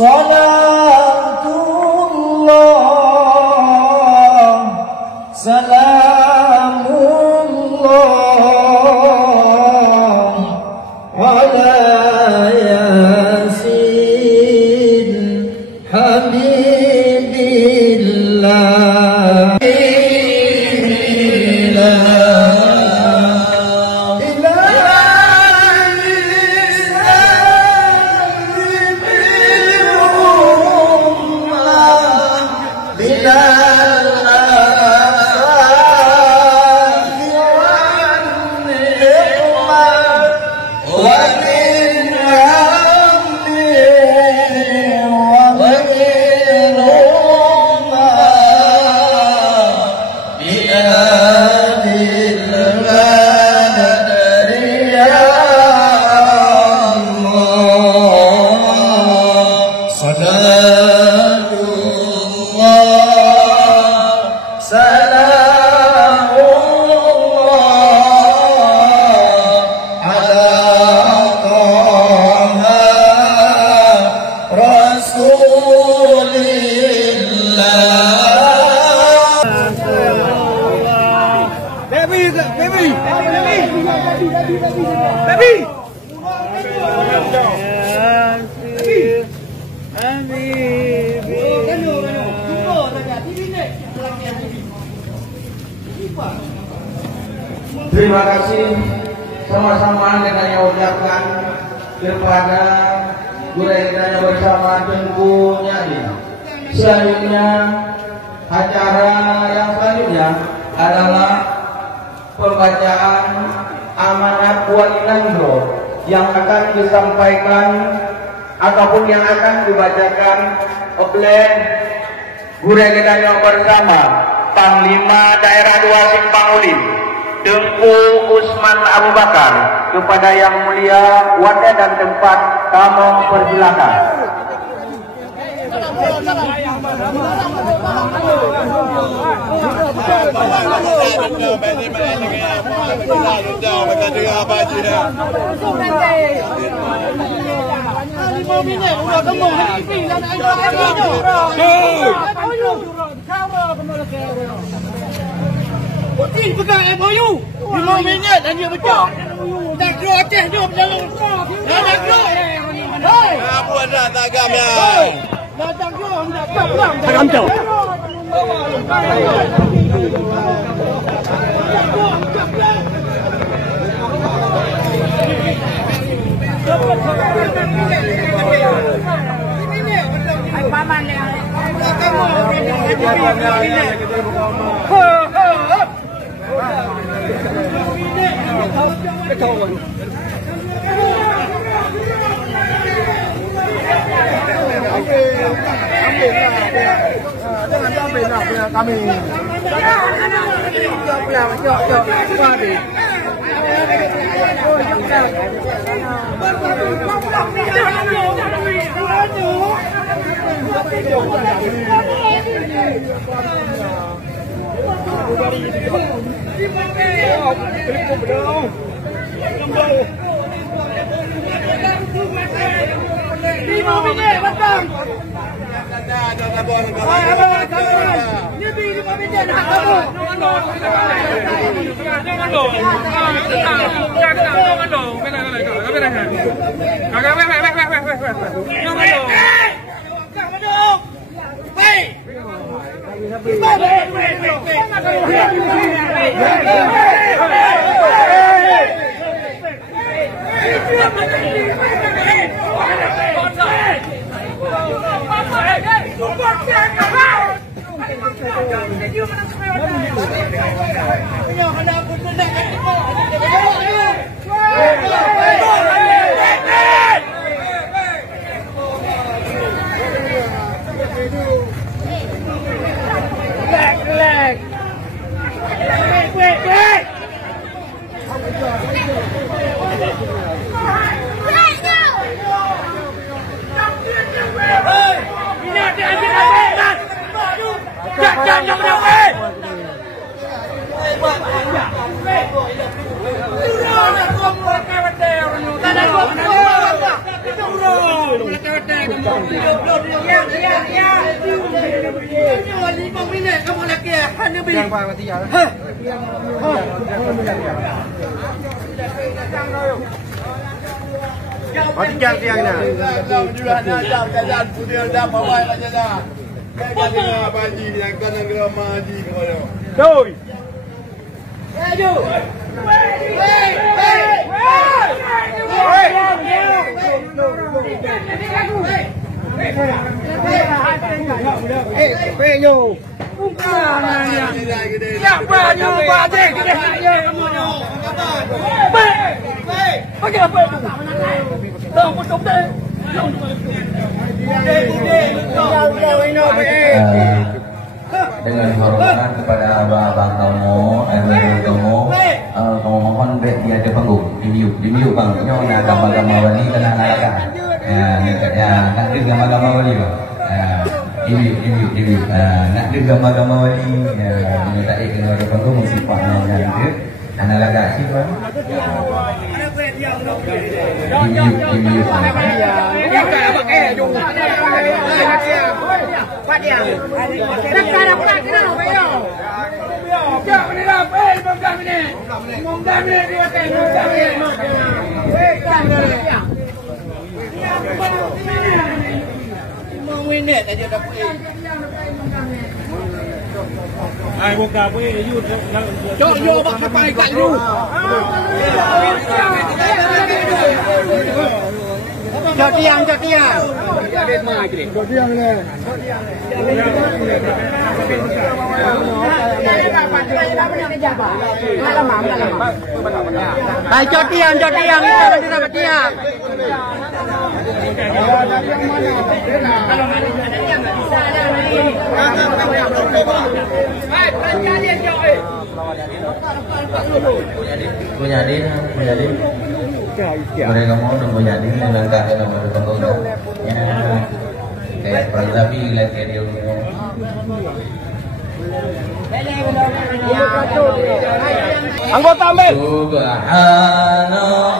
Salatullah, salamullah, ala yasin habibillah. Terima kasih sama-sama kita ucapkan kepada budaya kita bersama Tengku Nyadi. Selanjutnya acara yang selanjutnya adalah pembacaan amanat Wali Nandro yang akan disampaikan ataupun yang akan dibacakan oleh budaya kita bersama Panglima Daerah 2 Simpang Ulim Tengku Usman Abu Bakar. Kepada yang mulia wadah dan tempat kamu persilakan. Pegang MOU 5 minit dan dia pecah. Tak kira Aceh jom jalan. Dengan hormat kepada abang-abang kamu, kamu mohon dia ada panggung, di mute bang, nyo na gama-gama wali kena nalaga, nak dia gama-gama wali, di mute, nak dia gama-gama wali, ini tak kena ada panggung mesti pak nak dia, nalaga sih bang. Di mute. Ai buka pun you Cok yo bak sampai kat you. Cok tiang. Jok tiang le. Hai cok tiang kita dapat tiang. Punya din. Mereka mau punya din langkah yang nomor panggung. Kayak tapi lihat kayak dia. Anggota ambil. Subhanallah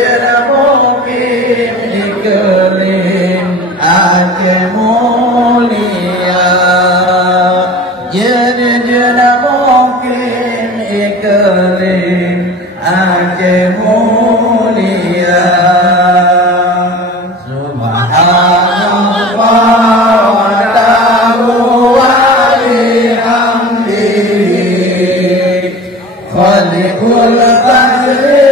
jena mungkin iklim Aceh mulia jena mungkin iklim Aceh mulia Subhanallah wa ta'ala wa bihamdihi khaliqul qadri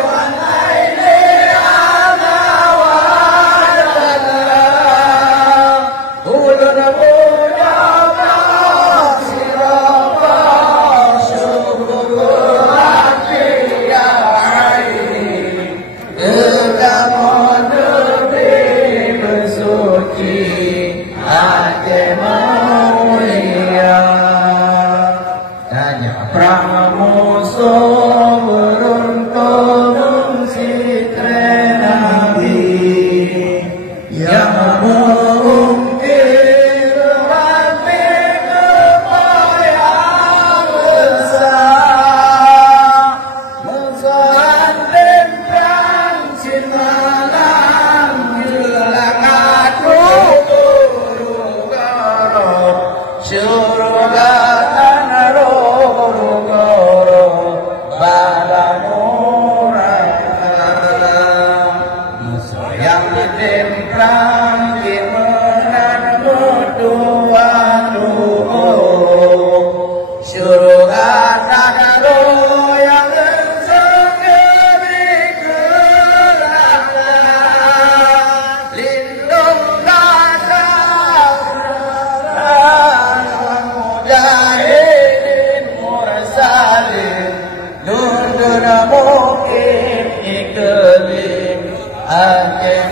wa naili ana wa salam ulul mujaba sirata syukur hati ya aini kegamon lebih bersuci Aceh mulia tanya pramuso beruntung si Nabi yang mungkin Rabbi kebayang besar Musuhan dan cintalan Yulakatu Surga tanah roro yang ditemplang di menan mutuan surga tanah yang segeri kerana lindung kasar mujahidin mursalin nundun mungkin iklim Aceh